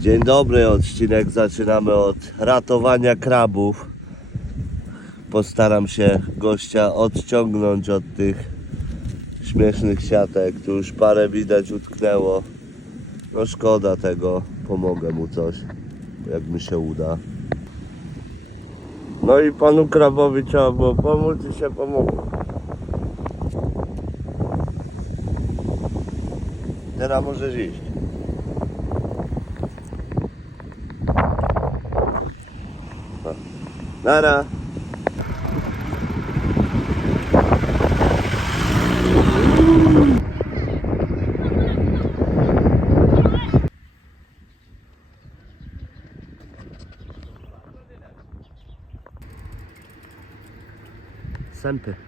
Dzień dobry, odcinek zaczynamy od ratowania krabów. Postaram się gościa odciągnąć od tych śmiesznych siatek. Tu już parę widać utknęło. No szkoda tego, pomogę mu coś, jak mi się uda. No i panu krabowi trzeba było pomóc i się pomogło. Teraz możesz iść. نانا Center.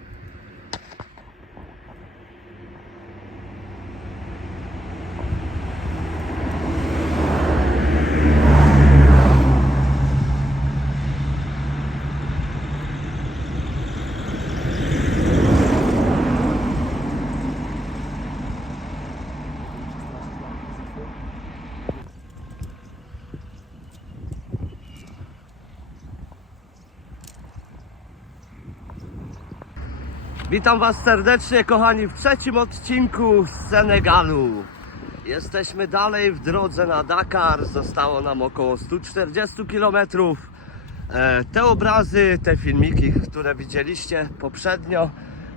Witam Was serdecznie, kochani, w trzecim odcinku z Senegalu. Jesteśmy dalej w drodze na Dakar. Zostało nam około 140 km. E, Te obrazy, te filmiki, które widzieliście poprzednio,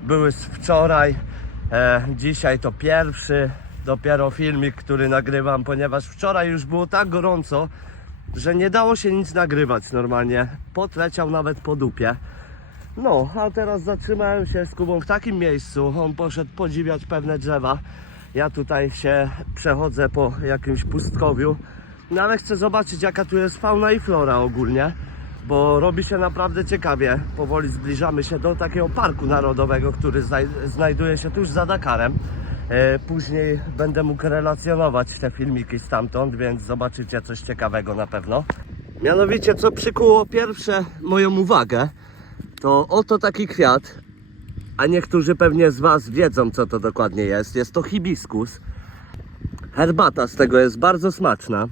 były z wczoraj. E, Dzisiaj to pierwszy dopiero filmik, który nagrywam, ponieważ wczoraj już było tak gorąco, że nie dało się nic nagrywać normalnie. Potleciał nawet po dupie. No, a teraz zatrzymałem się z Kubą w takim miejscu. On poszedł podziwiać pewne drzewa. Ja tutaj się przechodzę po jakimś pustkowiu. No ale chcę zobaczyć jaka tu jest fauna i flora ogólnie. Bo robi się naprawdę ciekawie. Powoli zbliżamy się do takiego parku narodowego, który znaj- znajduje się tuż za Dakarem. E, Później będę mógł relacjonować te filmiki stamtąd, więc zobaczycie coś ciekawego na pewno. Mianowicie, co przykuło pierwsze moją uwagę, to oto taki kwiat, a niektórzy pewnie z Was wiedzą, co to dokładnie jest. Jest to hibiskus. Herbata z tego jest bardzo smaczna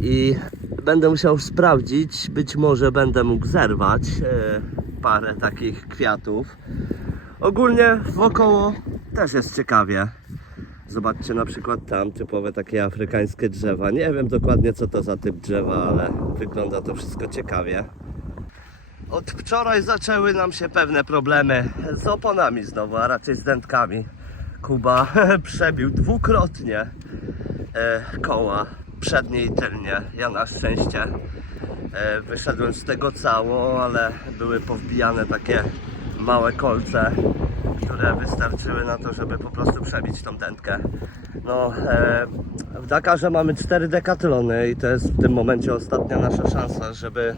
i będę musiał sprawdzić, być może będę mógł zerwać e, parę takich kwiatów. Ogólnie wokoło też jest ciekawie. Zobaczcie na przykład tam typowe takie afrykańskie drzewa. Nie wiem dokładnie co to za typ drzewa, ale wygląda to wszystko ciekawie. Od wczoraj zaczęły nam się pewne problemy z oponami znowu, a raczej z dętkami. Kuba przebił dwukrotnie e, koła przednie i tylnie. Ja na szczęście e, wyszedłem z tego cało, ale były powbijane takie małe kolce, które wystarczyły na to, żeby po prostu przebić tą dętkę. No, e, w Dakarze mamy cztery dekatlony i to jest w tym momencie ostatnia nasza szansa, żeby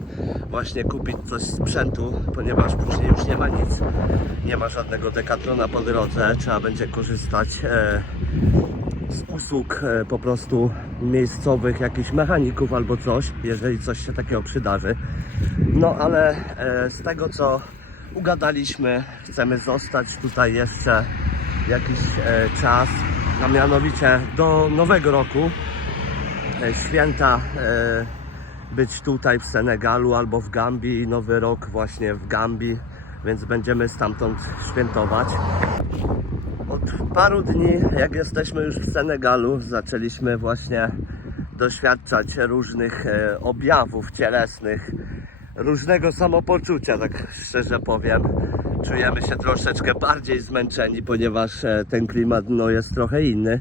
właśnie kupić coś sprzętu, ponieważ później już nie ma nic. Nie ma żadnego dekatlona po drodze, trzeba będzie korzystać e, z usług e, po prostu miejscowych jakichś mechaników albo coś, jeżeli coś się takiego przydarzy. No ale e, z tego co ugadaliśmy, chcemy zostać tutaj jeszcze jakiś e, czas, a mianowicie do nowego roku, e, święta e, być tutaj w Senegalu albo w Gambii, nowy rok właśnie w Gambii, więc będziemy stamtąd świętować. Od paru dni, jak jesteśmy już w Senegalu, zaczęliśmy właśnie doświadczać różnych e, objawów cielesnych, różnego samopoczucia, tak szczerze powiem. Czujemy się troszeczkę bardziej zmęczeni, ponieważ e, ten klimat no, jest trochę inny.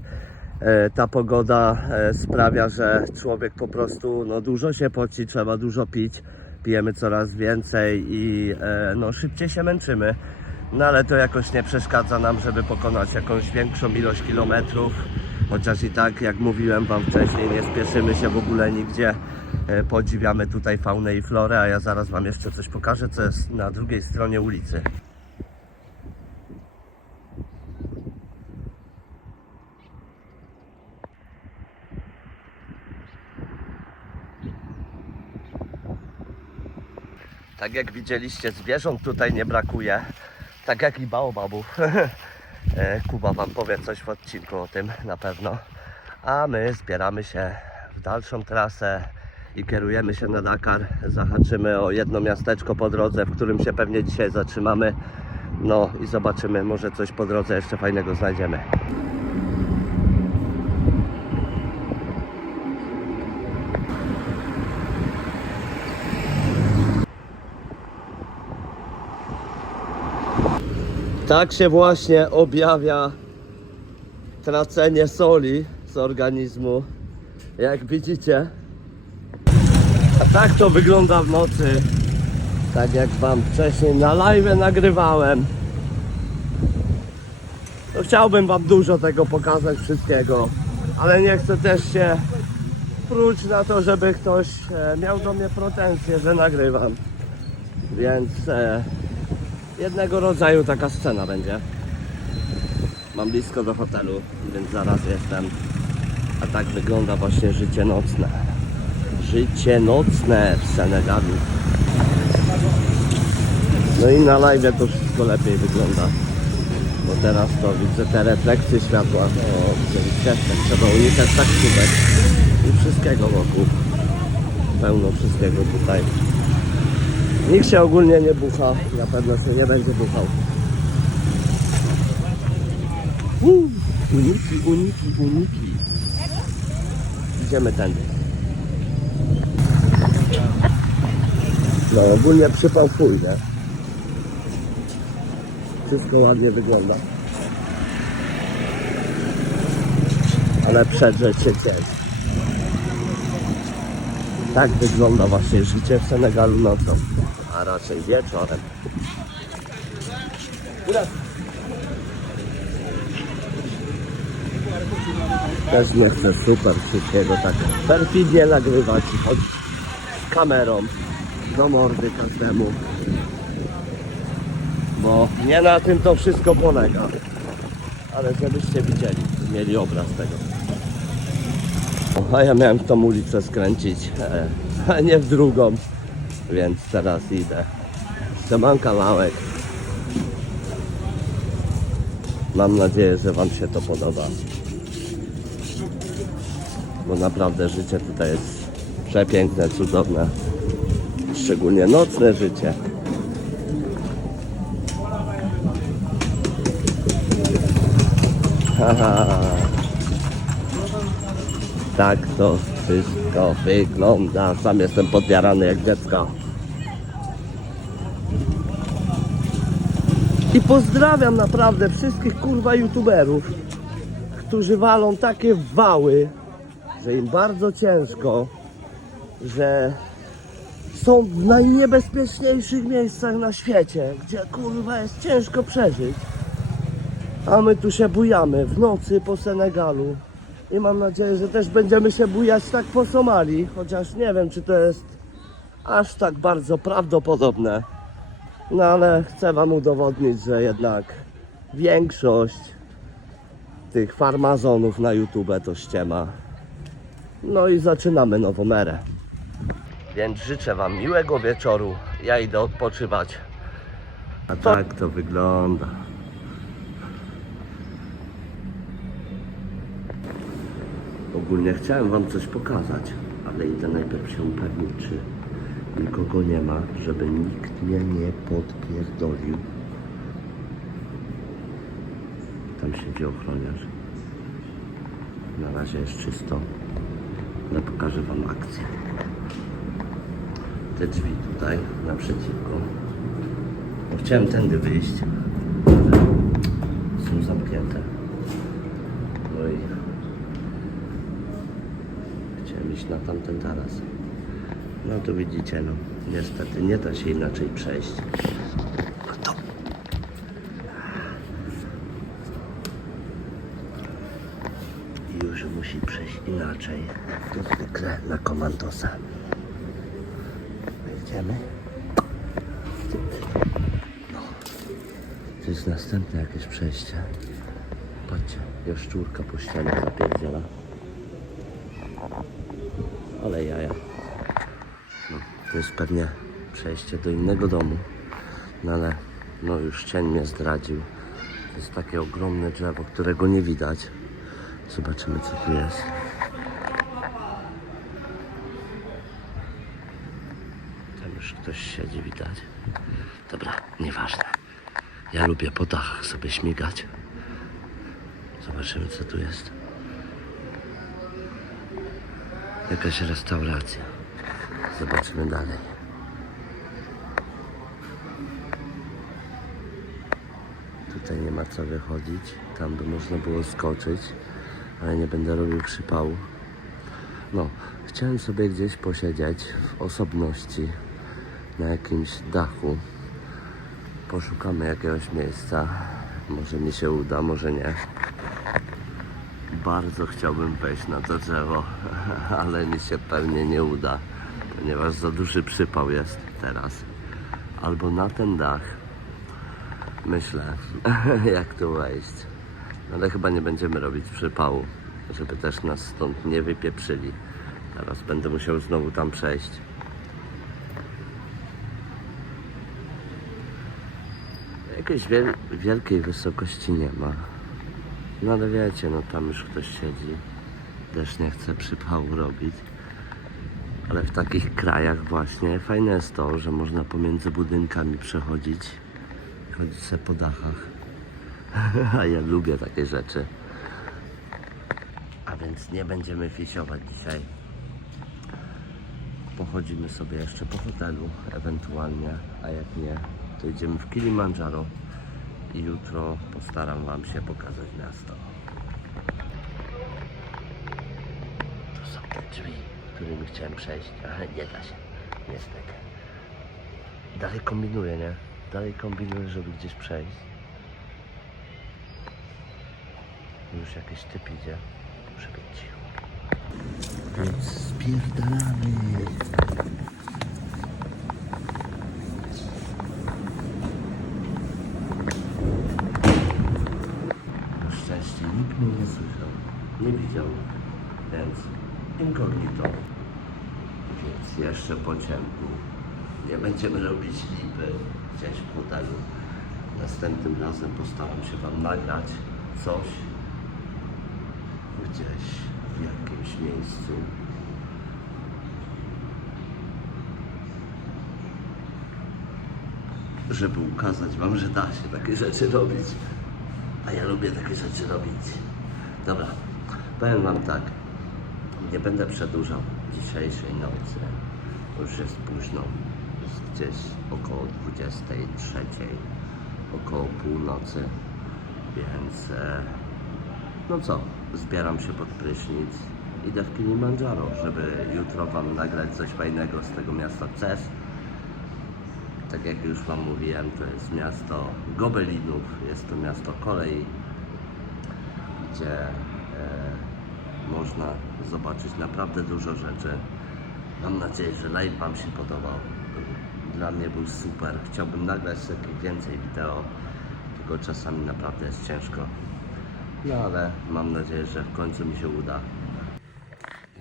E, Ta pogoda e, sprawia, że człowiek po prostu no, dużo się poci, trzeba dużo pić, pijemy coraz więcej i no, szybciej się męczymy. No ale to jakoś nie przeszkadza nam, żeby pokonać jakąś większą ilość kilometrów. Chociaż i tak, jak mówiłem Wam wcześniej, nie spieszymy się w ogóle nigdzie. E, Podziwiamy tutaj faunę i florę, a ja zaraz Wam jeszcze coś pokażę, co jest na drugiej stronie ulicy. Tak jak widzieliście, zwierząt tutaj nie brakuje. Tak jak i baobabów. E, Kuba Wam powie coś w odcinku o tym na pewno. A my zbieramy się w dalszą trasę i kierujemy się na Dakar. Zahaczymy o jedno miasteczko po drodze, w którym się pewnie dzisiaj zatrzymamy. No i zobaczymy, może coś po drodze jeszcze fajnego znajdziemy. Tak się właśnie objawia tracenie soli z organizmu. Jak widzicie. Tak to wygląda w nocy. Tak jak wam wcześniej na live nagrywałem. To chciałbym wam dużo tego pokazać wszystkiego. Ale nie chcę też się próć na to, żeby ktoś e, miał do mnie pretensje, że nagrywam. Więc e, jednego rodzaju taka scena będzie. Mam blisko do hotelu, więc zaraz jestem. A tak wygląda właśnie życie nocne. Życie nocne w Senegalu. No i na live to wszystko lepiej wygląda. Bo teraz to widzę te refleksje światła. O? Tak trzeba unikać taksówek i wszystkiego wokół. Pełno wszystkiego tutaj. Nikt się ogólnie nie bucha. Na pewno się nie będzie buchał. Uniki, uniki, uniki. Idziemy tędy. No ogólnie przypał chuj, nie? Wszystko ładnie wygląda. Ale przedrzeć się ciężko. Tak wygląda właśnie życie w Senegalu nocą, a raczej wieczorem. Też nie chcę super wszystkiego tak perfidnie nagrywać i chodzić z kamerą do mordy każdemu. Bo nie na tym to wszystko polega. Ale żebyście widzieli, mieli obraz tego. A ja miałem w tą ulicę skręcić, e, a nie w drugą, więc teraz idę. Jeszcze mam. Mam nadzieję, że Wam się to podoba. Bo naprawdę życie tutaj jest przepiękne, cudowne. Szczególnie nocne życie. Haha. Tak to wszystko wygląda. Sam jestem podjarany jak dziecko. I pozdrawiam naprawdę wszystkich kurwa youtuberów, którzy walą takie wały, że im bardzo ciężko, że są w najniebezpieczniejszych miejscach na świecie, gdzie kurwa jest ciężko przeżyć. A my tu się bujamy w nocy po Senegalu. I mam nadzieję, że też będziemy się bujać tak po Somalii, chociaż nie wiem, czy to jest aż tak bardzo prawdopodobne. No ale chcę Wam udowodnić, że jednak większość tych farmazonów na YouTube to ściema. No i zaczynamy nową erę. Więc życzę Wam miłego wieczoru. Ja idę odpoczywać. A tak to wygląda. Ogólnie chciałem Wam coś pokazać, ale idę najpierw się upewnić, czy nikogo nie ma, żeby nikt mnie nie podpierdolił. Tam siedzi ochroniarz. Na razie jest czysto, ale pokażę Wam akcję. Te drzwi tutaj naprzeciwko. Bo chciałem tędy wyjść, ale są zamknięte. No i iść na tamten taras. No to widzicie, no niestety nie da się inaczej przejść. Już musi przejść inaczej. To zwykle na komandosa. Wejdziemy. No. To jest następne jakieś przejście. Patrzcie, jaszczurka po ścianie zapierdziela. Ale jaja. No, to jest pewnie przejście do innego domu. No ale no już cień mnie zdradził. To jest takie ogromne drzewo, którego nie widać. Zobaczymy co tu jest. Tam już ktoś siedzi, widać. Dobra, nieważne. Ja lubię po dachach sobie śmigać. Zobaczymy co tu jest. Jakaś restauracja. Zobaczymy dalej. Tutaj nie ma co wychodzić. Tam by można było skoczyć, ale nie będę robił przypału. No, chciałem sobie gdzieś posiedzieć w osobności, na jakimś dachu. Poszukamy jakiegoś miejsca. Może mi się uda, może nie. Bardzo chciałbym wejść na to drzewo, ale mi się pewnie nie uda, ponieważ za duży przypał jest teraz. Albo na ten dach. Myślę, jak tu wejść. Ale chyba nie będziemy robić przypału, żeby też nas stąd nie wypieprzyli. Teraz będę musiał znowu tam przejść. Jakiejś wiel- wielkiej wysokości nie ma. No ale wiecie, no tam już ktoś siedzi. Też nie chce przypału robić. Ale w takich krajach właśnie fajne jest to, że można pomiędzy budynkami przechodzić. Chodzić sobie po dachach. A ja lubię takie rzeczy. A więc nie będziemy fisiować dzisiaj. Pochodzimy sobie jeszcze po hotelu, ewentualnie, a jak nie, to idziemy w Kilimandżaro i jutro postaram Wam się pokazać miasto. To są te drzwi, którymi chciałem przejść, ale nie da się, niestety. Dalej kombinuję, nie? Dalej kombinuję, żeby gdzieś przejść. Już jakiś typ idzie. Muszę być cicho. Spierdalamy. Na szczęście nikt mnie nie słyszał, nie widział, więc incognito. Więc jeszcze po ciemku nie będziemy robić lipy gdzieś w hotelu. Następnym razem postaram się Wam nagrać coś gdzieś w jakimś miejscu. Żeby ukazać Wam, że da się takie rzeczy robić. A ja lubię takie rzeczy robić. Dobra, powiem Wam tak. Nie będę przedłużał dzisiejszej nocy. Już jest późno. Jest gdzieś około 23, około północy. Więc e, no co, zbieram się pod prysznic. Idę w Kilimandżaro, żeby jutro Wam nagrać coś fajnego z tego miasta Ces. Tak jak już Wam mówiłem, to jest miasto Gobelinów, jest to miasto kolei, gdzie e, można zobaczyć naprawdę dużo rzeczy. Mam nadzieję, że live Wam się podobał. Dla mnie był super. Chciałbym nagrać sobie więcej wideo, tylko czasami naprawdę jest ciężko. No ale mam nadzieję, że w końcu mi się uda.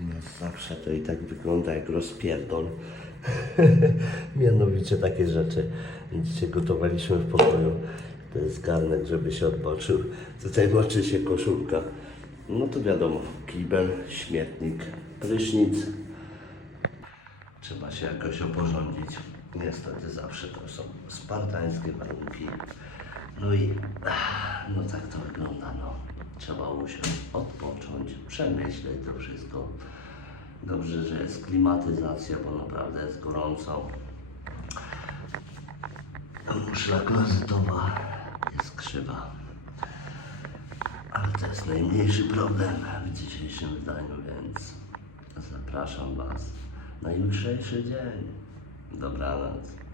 Nas zawsze to i tak wygląda jak rozpierdol. Mianowicie takie rzeczy. Widzicie, gotowaliśmy w pokoju. To jest garnek, żeby się odboczył. Tutaj moczy się koszulka. No to wiadomo, kibel, śmietnik, prysznic. Trzeba się jakoś oporządzić. Niestety zawsze to są spartańskie warunki. No i no tak to wygląda, no. Trzeba usiąść, odpocząć, przemyśleć to wszystko. Dobrze, że jest klimatyzacja, bo naprawdę jest gorąco. Muszla klozetowa jest krzywa. Ale to jest najmniejszy problem w dzisiejszym wydaniu, więc zapraszam Was na jutrzejszy dzień. Dobranoc.